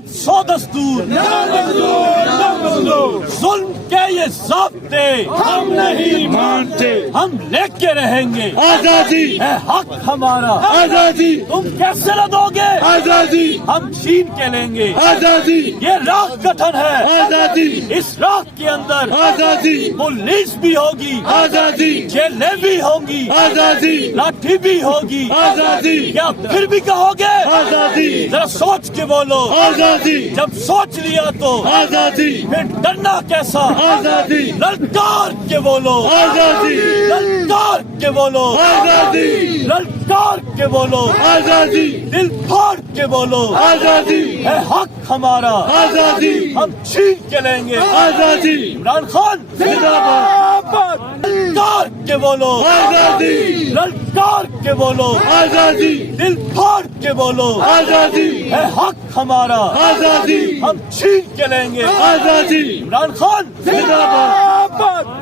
700 दस्तूर जुल्म के ये ज़ाब्ते हम नहीं मानते, हम लेके रहेंगे। आजादी है हक हमारा, आजादी तुम कैसे न दोगे? आजादी हम छीन के लेंगे। आजादी ये राख गठन है, आजादी इस राख के अंदर आजादी पुलिस भी होगी, आजादी जेलें भी होंगी, आजादी लाठी भी होगी। आजादी क्या फिर भी कहोगे? आजादी जरा सोच के बोलो। आजादी जब सोच लिया तो आजादी फिर डरना कैसा? आजादी ललकार के बोलो, आजादी ललकार के बोलो, आजादी ललकार के बोलो, आजादी दिल फाड़ के बोलो। आजादी है हक हमारा, आजादी हम छीन के लेंगे। आजादी इमरान खान जिंदाबाद ललकार के बोलो, आजादी ललकार के बोलो, आजादी दिल फाड़ के बोलो। आजादी है हक हमारा, आजादी हम छीन के लेंगे। आजादी इमरान खान जिंदाबाद